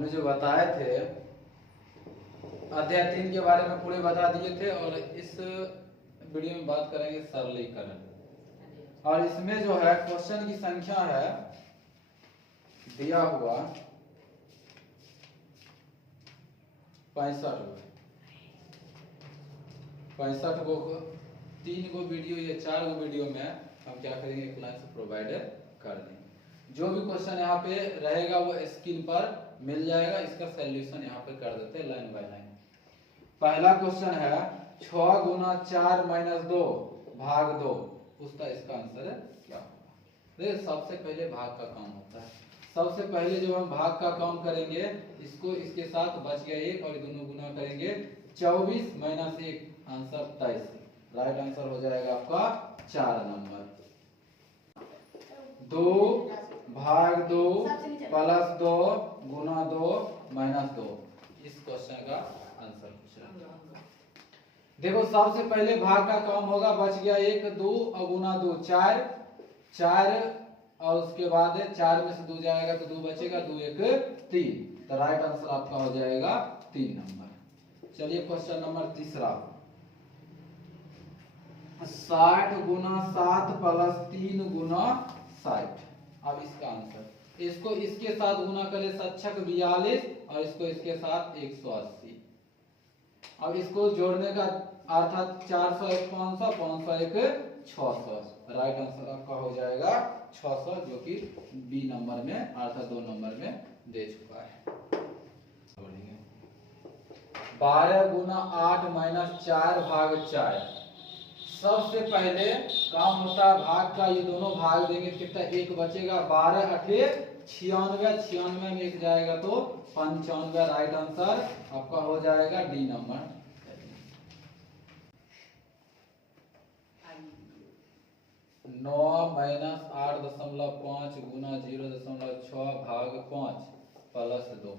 हमने जो बताए थे अध्याय 3 के बारे में पूरे बता दिए थे, और इस वीडियो में बात करेंगे सरलीकरण। और इसमें जो है क्वेश्चन की संख्या है दिया हुआ 65 को 3 गो वीडियो या 4 गो वीडियो में हम क्या करेंगे, क्लास प्रोवाइड कर देंगे। जो भी क्वेश्चन यहाँ पे रहेगा वो स्क्रीन पर मिल जाएगा, इसका सॉल्यूशन यहाँ पे कर देते हैं लाइन बाय लाइन। पहला क्वेश्चन है 6 गुना 4 माइनस 2 भाग 2, उसका इसका आंसर है क्या होगा। देखिए सबसे पहले भाग का काम होता है। सबसे पहले जब हम भाग का काम करेंगे, इसको इसके साथ बच गया 1 और दोनों गुना करेंगे 24 माइनस 1, आंसर 23। राइट आंसर हो जाएगा आपका 4 नंबर। 2 भाग 2 प्लस 2 गुना 2 माइनस 2, इस क्वेश्चन का आंसर पूछ रहा है। देखो सबसे पहले भाग का काम होगा, बच गया 1, 2 और गुना 2 4, 4 और उसके बाद 4 में से 2 जाएगा तो 2 बचेगा, 2 1 3, तो राइट आंसर आपका हो जाएगा 3 नंबर। चलिए क्वेश्चन नंबर तीसरा, 60 गुना 7 प्लस 3 गुना 60। अब इसका आंसर, इसको इसके साथ गुना करें 7 42 और इसको इसके साथ 180। अब इसको जोड़ने का अर्थात 401 500, 501 600, राइट आंसर आपका हो जाएगा 600, जो कि बी नंबर में अर्थात 2 नंबर में दे चुका है। 12 गुना 8 माइनस 4 भाग 4। सबसे पहले काम होता है भाग का, ये दोनों भाग देंगे कितना, 1 बचेगा, 12 8 96, 96 में 1 जाएगा तो 95, राइट आंसर आपका हो जाएगा डी नंबर। 9 माइनस 8.5 गुना 0.6 भाग 5 प्लस 2,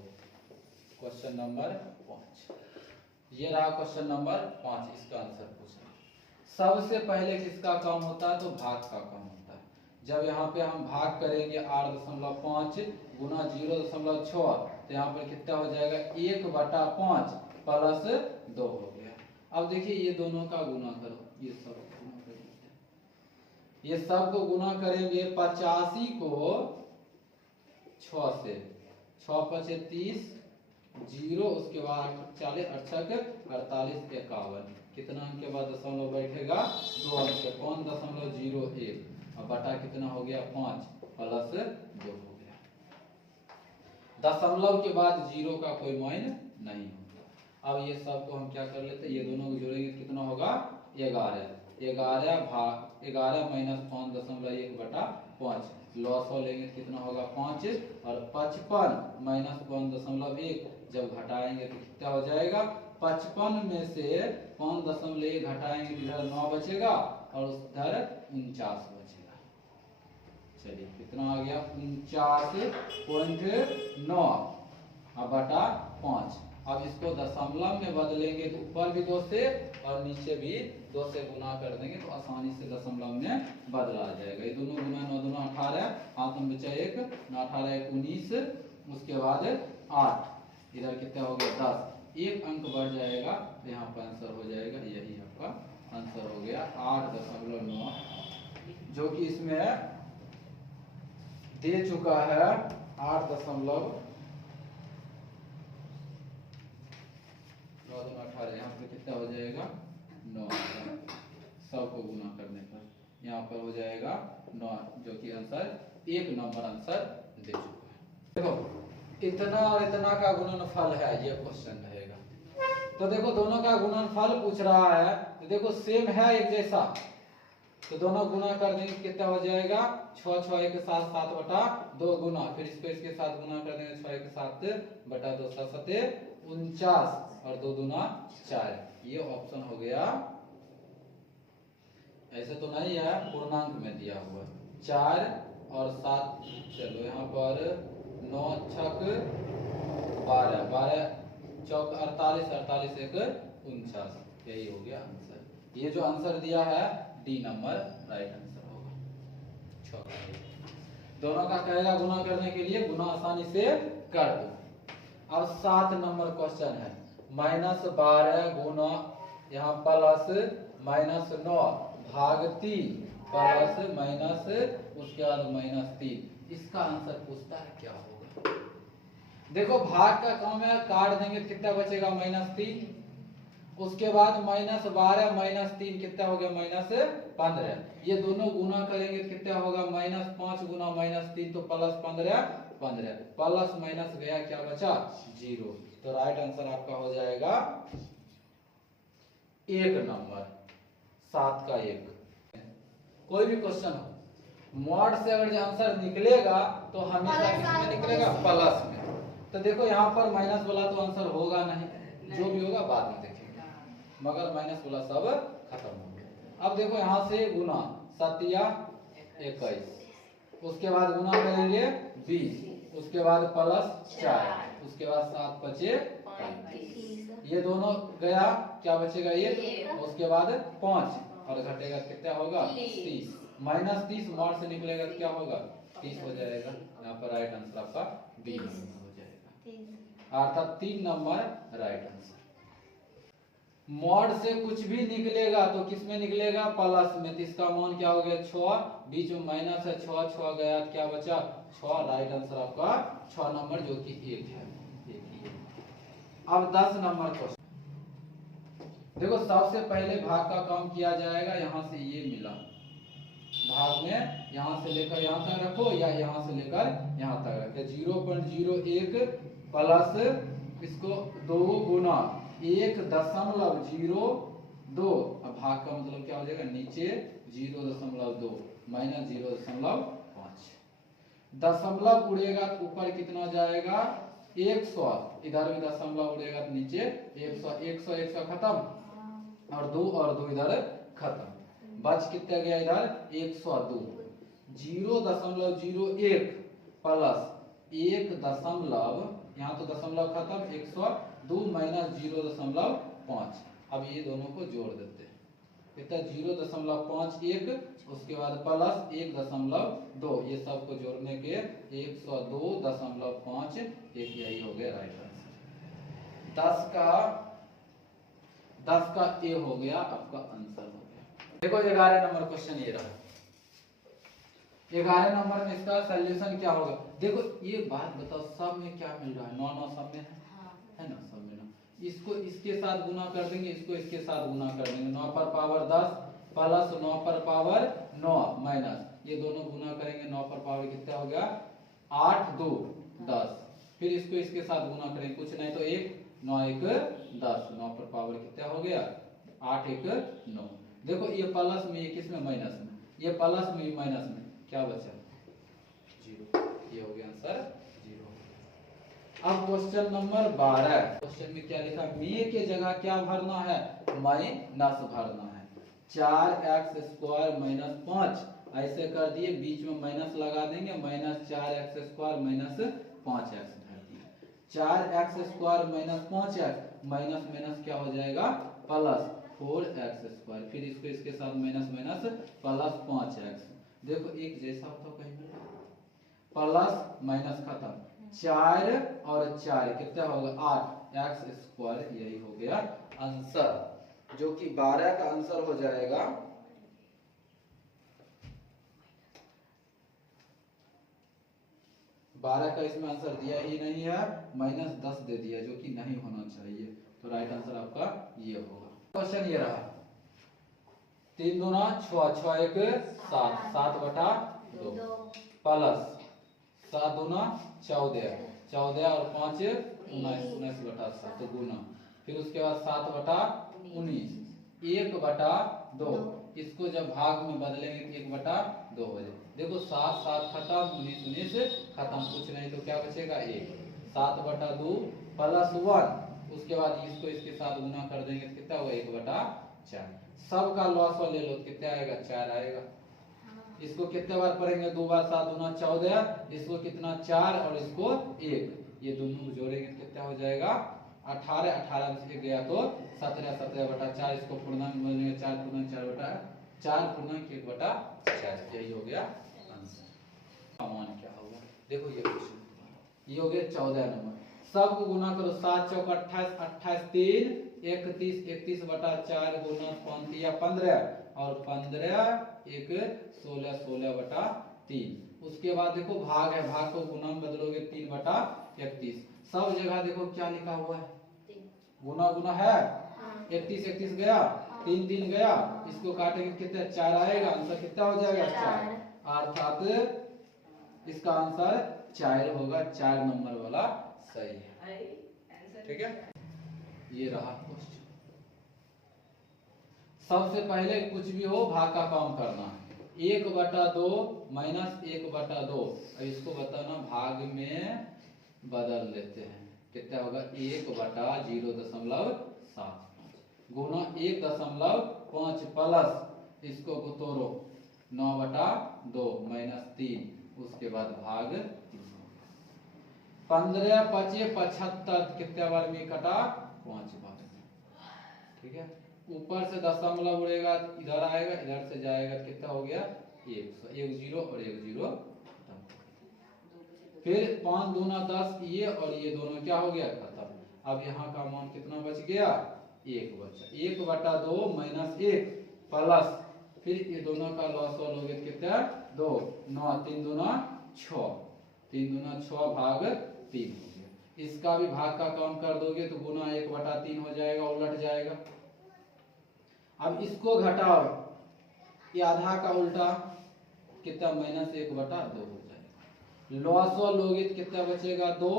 क्वेश्चन नंबर 5। ये रहा क्वेश्चन नंबर 5, इसका आंसर पूछा। सबसे पहले किसका काम होता है, तो भाग का काम होता है। जब यहाँ पे हम भाग करेंगे 8.5 गुना 0.6, तो यहाँ पर कितना हो जाएगा, 1/5 प्लस 2 हो गया। अब देखिए ये दोनों का गुना करो, ये सब गुना करेंगे, ये सब को गुना करेंगे 85 को 6 से, 6 5 30, 0 उसके बाद 40 68 48 51, कितना अंक के बाद दशमलव बैठेगा, 2 अंक पे 5.01, और बटा कितना हो गया 5 प्लस 2 हो गया। दशमलव के बाद 0 का कोई मान नहीं होता। अब ये सब को हम क्या कर लेते हैं, ये दोनों को जोड़ेंगे कितना होगा 11, 11 माइनस 5.1/5, लॉस हो लेंगे कितना होगा 5, और 55 माइनस 5.1 जब घटाएंगे तो कितना हो जाएगा, 55 में से 5.1 घटाएंगे तो इधर 9 बचेगा और उधर 49 बचेगा। चलिए कितना आ गया 49.9 और बटा 5। अब इसको दशमलव में बदलेंगे तो ऊपर भी 2 से और नीचे भी 2 से गुना कर देंगे तो आसानी से दशमलव में बदला जाएगा। ये दोनों गुना 9 दूना 18, हाथ में बचा 1, 9 18 1 19, उसके बाद 8, इधर कितना हो गया 10, 1 अंक बढ़ जाएगा तो यहाँ पर आंसर हो जाएगा, यही आपका आंसर हो गया 8.9, जो कि इसमें दे चुका है 8.9 18, यहाँ पर कितना हो जाएगा 9, सब को गुना करने पर यहाँ पर हो जाएगा 9, जो कि आंसर 1 नंबर आंसर दे चुका है। देखो इतना और इतना का गुणनफल है, ये क्वेश्चन रहेगा। तो देखो दोनों का गुणनफल पूछ रहा है, तो देखो सेम है एक जैसा, तो दोनों गुना कर देंगे कितना हो जाएगा 6 6 1 7 7/2 गुना, फिर इसको इसके साथ गुना कर देंगे 6 1 7/2 7 7 49 और 2 दूना 4, ये ऑप्शन हो गया। ऐसे तो नहीं है, पूर्णांक में दिया हुआ 4 और 7, चलो यहाँ पर 9 छक 12, 12 चौक 48, 48 1 49, यही हो गया आंसर। ये जो आंसर दिया है डी नंबर राइट आंसर होगा। दोनों का कहेगा गुना करने के लिए, गुना आसानी से कर दो। अब 7 नंबर क्वेश्चन है, -12 गुना यहाँ प्लस -9 भाग 3 प्लस माइनस उसके बाद -3। इसका आंसर पूछता है क्या होगा। देखो भाग का काम है, काट देंगे तो कितना बचेगा -3, उसके बाद -12 -3 कितना हो गया -15। ये दोनों गुना करेंगे तो कितना होगा -5 गुना -3 तो +15 15 प्लस माइनस गया क्या बचा 0। तो राइट आंसर आपका हो जाएगा 1 नंबर 7 का 1। कोई भी क्वेश्चन हो मॉड से अगर आंसर निकलेगा तो हमेशा किसमें निकलेगा प्लस में। तो देखो यहाँ पर माइनस वाला तो आंसर होगा नहीं, जो भी होगा बाद में देखेंगे, मगर माइनस वाला सब खत्म हो गया। अब देखो यहाँ से गुना 7 या 21, उसके बाद गुना करेंगे 20, उसके बाद प्लस 4, उसके बाद 7 बचे 35। ये दोनों गया क्या बचेगा ये, उसके बाद 5 और घटेगा कितना होगा 30, -30 मॉड से निकलेगा तो क्या होगा 30 हो जाएगा। यहाँ पर राइट आंसर आपका बी नंबर हो जाएगा, अर्थात 3 नंबर राइट आंसर। मॉड से कुछ भी निकलेगा तो किस में निकलेगा प्लस में, तो इसका मान क्या हो गया 6, बीच में माइनस है 6 6 गया तो क्या बचा 6। राइट आंसर आपका 6 नंबर जो कि 1 है। अब 10 नंबर क्वेश्चन देखो, सबसे पहले भाग का काम किया जाएगा। यहाँ से ये मिला भाग में, यहाँ से लेकर यहाँ तक रखो या यहाँ से लेकर यहाँ तक रखो। 0.01 प्लस इसको 2 गुना 1.02। अब भाग का मतलब क्या हो जाएगा, नीचे 0.2 माइनस 0.5। दशमलव उड़ेगा तो ऊपर कितना जाएगा 100, इधर भी दशमलव उड़ेगा तो नीचे 100 100 100 खत्म और 2 इधर खत्म, बच कितना गया इधर 102। 0.01 प्लस 1 दशमलव, यहाँ तो दशमलव खत्म 102 माइनस 0.5। अब ये दोनों को जोड़ देते हैं, कितना 0.51, उसके बाद प्लस 1.2, ये सब को जोड़ने के 102.5, यही हो गया राइट आंसर। 10 का ए हो गया आपका आंसर हो गया। देखो 11 नंबर क्वेश्चन ये रहा। 11 नंबर में इसका सॉल्यूशन क्या होगा। देखो ये बात बताओ, सब में क्या मिल रहा है 9 9 सब में है ना, सब में 9। इसको इसके साथ गुना कर देंगे, इसको इसके साथ गुना कर देंगे। 9 पर पावर 10 प्लस 9 पर पावर 9 माइनस, ये दोनों गुना करेंगे 9 पर पावर कितना हो गया 8 2 10। फिर इसको इसके साथ गुना करेंगे, कुछ नहीं तो 1 9 1 10, 9 पर पावर कितना हो गया 8 1 9। देखो ये प्लस में, ये किस में माइनस में, ये प्लस में ये माइनस में, क्या बचा 0। ये हो गया आंसर 0। अब क्वेश्चन नंबर 12। क्वेश्चन में क्या लिखा, मे के जगह क्या भरना है माइनस भरना है। 4x² - 5 ऐसे कर दिए, बीच में माइनस लगा देंगे, -4x² - 5x। 4x² - 5x minus minus क्या हो जाएगा प्लस 4x²। फिर इसको इसके साथ माइनस माइनस प्लस 5x। देखो एक जैसा होता कहीं प्लस माइनस खत्म, 4 और 4 कितना होगा 8x²। यही हो गया आंसर, जो कि 12 का आंसर हो जाएगा। बारह का इसमें आंसर दिया ही नहीं है, -10 दे दिया, जो कि नहीं होना चाहिए। तो राइट आंसर आपका ये होगा। क्वेश्चन ये रहा, 3 दूना 6 6 1 7 7/2 प्लस 7 दूना 14 14 और 5 19 19/7 तो गुना, फिर उसके बाद 7/19 1/2। इसको जब भाग में बदलेंगे तो 1/2 हो जाए। देखो 7 7 खत्म, 19 19 खत्म, कुछ नहीं तो क्या बचेगा 1। 7/2 प्लस 1, उसके बाद इसको इसके साथ गुना कर देंगे तो कितना होगा 1/4। सब का लॉस ले लो तो कितना आएगा 4 आएगा। इसको कितने बार पढ़ेंगे 2 बार, 7 दूना 14, इसको कितना 4 और इसको 1, ये दोनों को जोड़ेंगे तो कितना हो जाएगा 18 18 से गया तो 17 17/4। इसको पूर्णांक बनेगा 4 पूर्णांक 4 पूर्णांक 1/4। यही हो गया आंसर। मान क्या होगा देखो, ये क्वेश्चन ये हो गया 14 नंबर। सब को गुना करो, 7 चौक 28, 28 3 31, 31 बटा 4 गुना 15 और 15 1 16, 16 बटा 3। उसके बाद देखो भाग है, भाग को गुना में बदलोगे 3 बटा 31। सब जगह देखो क्या लिखा हुआ है, गुना गुना है। 31 31 गया, 3 3 गया, इसको काटेंगे कितना 4 आएगा, आंसर कितना हो जाएगा 4। अर्थात इसका आंसर 4 होगा, 4 नंबर वाला सही है। ठीक है, ये रहा क्वेश्चन। सबसे पहले कुछ भी हो भाग का काम करना, 1/2 माइनस 1/2, इसको बताना भाग में बदल लेते हैं, कितना होगा 1/0.75 गुना 1.5 प्लस इसको तोड़ो 9/2 माइनस 3, उसके बाद भाग 15 5 75, कितने बार में कटा 5 बार। ठीक है, ऊपर से दशमलव उड़ेगा इधर आएगा, इधर से जाएगा, कितना हो गया 100, 1 0 और 1 0। फिर 5 दूना 10, ये और ये दोनों क्या हो गया खत्म। अब यहाँ का मान कितना बच गया 1 बचा, 1/2 माइनस 1 प्लस फिर ये दोनों का लॉस लोगे कितना 2, 9 3 दूना 6, 3 दूना 6 भाग 3 हो गया। इसका भी भाग का काम कर दोगे तो गुना 1/3 हो जाएगा, उलट जाएगा। अब इसको घटाओ, ये आधा का उल्टा कितना माइनस 1/2 हो जाएगा। लॉस लोगे तो कितना बचेगा 2,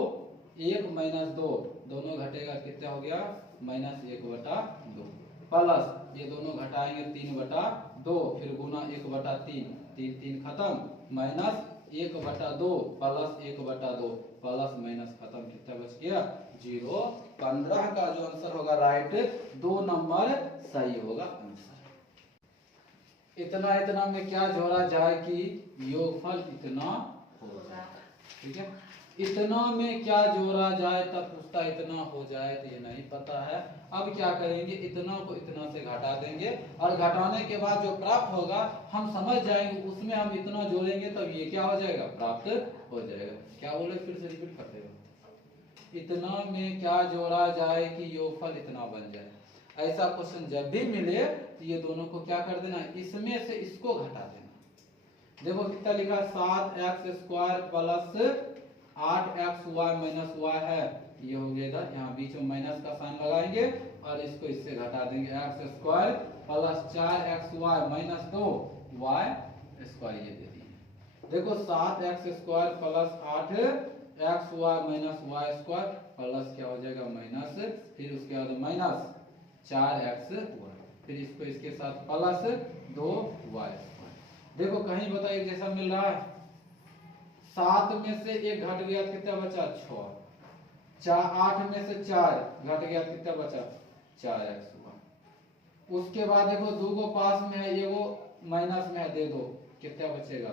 1 माइनस 2, दोनों घटेगा कितना हो गया माइनस 1/2 प्लस ये दोनों घटाएंगे 3/2, फिर गुना 1/3, 3 3 खत्म, माइनस 1/2 प्लस 1/2 प्लस माइनस खत्म, कितना बच गया 0। 15 का जो आंसर होगा राइट, 2 नंबर सही होगा आंसर। इतना इतना में क्या जोड़ा जाए कि योगफल इतना हो जाए। ठीक है, इतना में क्या जोड़ा जाए तब पूछता इतना हो जाए, तो ये नहीं पता है। अब क्या करेंगे, इतना को इतना से घटा देंगे और घटाने के बाद जो प्राप्त होगा हम समझ जाएंगे, उसमें हम इतना जोड़ेंगे तब ये क्या हो जाएगा प्राप्त हो जाएगा। क्या बोले, फिर से रिपीट करते हो, इतना में क्या जोड़ा जाए कि योगफल इतना बन जाए। ऐसा क्वेश्चन जब भी मिले तो ये दोनों को क्या कर देना, इसमें से इसको घटा देना। देखो कितना लिखा 7x² plus 8xy minus y है, ये हो गया इधर, यहाँ बीच में माइनस का साइन लगाएंगे और इसको इससे घटा देंगे, x² plus 4xy minus 2y², ये दे दिए। देखो 7x² plus 8xy minus y² plus क्या हो जाएगा माइनस, फिर उसके बाद माइनस 4xy, फिर इसको इसके साथ प्लस 2y²। देखो कहीं बताइए जैसा मिल रहा है, 7 में से 1 घट गया कितना बचा 6, 8 में से 4 घट गया कितना बचा 4x। उसके बाद देखो 2 को पास में है, ये वो माइनस में है, दे दो कितना बचेगा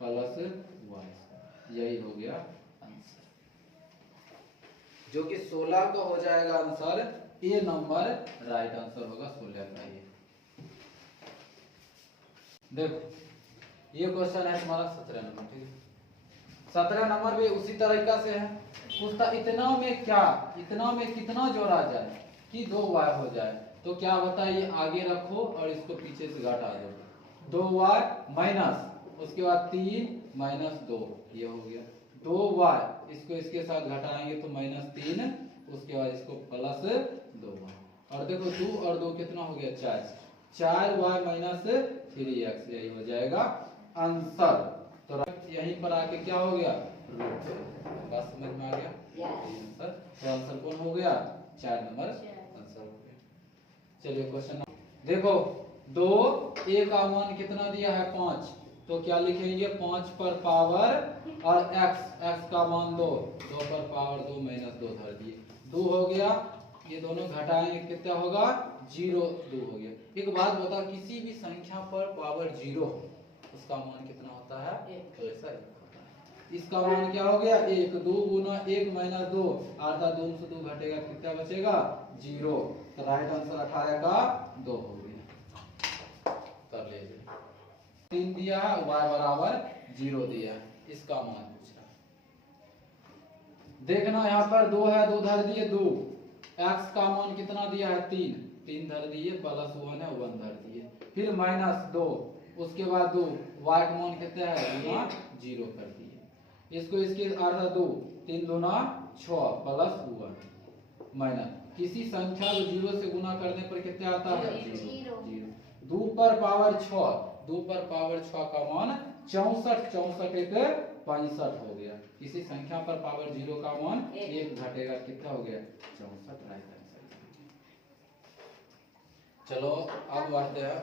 प्लस y। यही हो गया आंसर, जो कि 16 का हो जाएगा आंसर। ये नंबर राइट आंसर होगा 16 का। ये देखो ये क्वेश्चन है तुम्हारा 17 नंबर। ठीक है, 17 नंबर भी उसी तरीका से है, पूछता इतना में क्या, इतना में कितना जोड़ा जाए कि 2y हो जाए। तो क्या बताइए, आगे रखो और इसको पीछे से घटा दो, 2y माइनस उसके बाद 3 माइनस 2, ये हो गया 2y, इसको इसके साथ घटाएंगे तो माइनस 3, उसके बाद इसको प्लस 2y, और देखो 2 और 2 कितना हो गया 4y माइनस 3x, यही हो जाएगा आंसर। तो यहीं पर आके क्या हो गया रूट, बात समझ में आ गया आंसर। तो आंसर कौन हो गया 4 नंबर आंसर हो गया। चलिए क्वेश्चन देखो, 2 a का मान कितना दिया है 5, तो क्या लिखेंगे 5 पर पावर और x का मान 2 पर पावर 2 माइनस 2 धर दिए, 2 हो गया, ये दोनों घटाएंगे कितना होगा 0, 2 हो गया। एक बात बताओ, किसी भी संख्या पर पावर 0 उसका मान कितना होता है 1, तो ऐसा ही होता है। इसका मान क्या हो गया 1, 2 गुना 1 माइनस 2, अर्थात 2 से 2 घटेगा कितना बचेगा 0। तो राइट आंसर 18 का 2 हो गया। कर लीजिए, 3 दिया है, y बराबर 0 दिया है, इसका मान पूछ रहा है। देखना यहाँ पर 2 है, 2 धर दिए 2, x का मान कितना दिया है 3, 3 धर दिए, प्लस 1 है 1 धर दिए, फिर -2, उसके बाद 2, y का मान कितना है गुना 0 कर दिए, इसको इसके अर्धा 2, 3 दूना 6 प्लस 1 माइनस, किसी संख्या को 0 से गुना करने पर कितना आता है 0, 2 पर पावर 6, 2 पर पावर 6 का मान 64, 64 एक 65 हो गया, किसी संख्या पर पावर 0 का मान 1 घटेगा, कितना हो गया 64, राइट आंसर। चलो अब बढ़ते हैं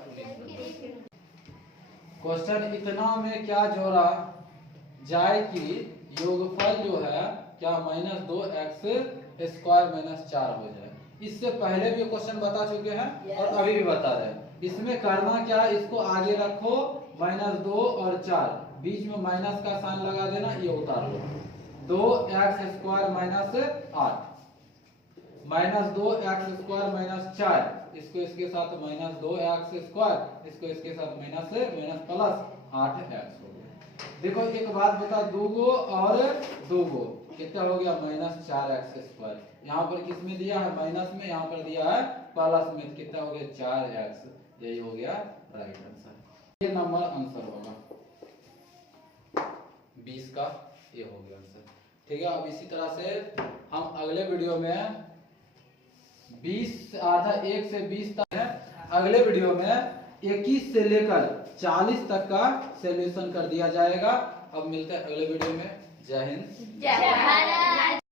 क्वेश्चन, इतना में क्या जोड़ा जाए कि योगफल जो है क्या -2x स्क्वायर -4 हो जाए। इससे पहले भी क्वेश्चन बता चुके हैं और अभी भी बता रहे हैं। इसमें करना क्या है, इसको आगे रखो, -2 और 4, बीच में माइनस का साइन लगा देना, ये उतार लो, 2x स्क्वायर -8 -2x स्क्वायर -4, इसको इसके साथ -2x स्क्वायर, इसको इसके साथ माइनस प्लस 8x हो गया। देखो एक बात बता, 2 गो और 2 गो कितना हो गया -4x स्क्वायर, यहाँ पर किस में दिया है माइनस में, यहाँ पर दिया है प्लस में, कितना हो गया 4x, यही हो गया राइट आंसर। ये नंबर आंसर होगा 20 का, ये हो गया आंसर। ठीक है, अब इसी तरह से हम अगले वीडियो में 20 आधा 1 से 20 तक है, अगले वीडियो में 21 से लेकर 40 तक का सॉल्यूशन कर दिया जाएगा। अब मिलते हैं अगले वीडियो में। जय हिंद, जय भारत।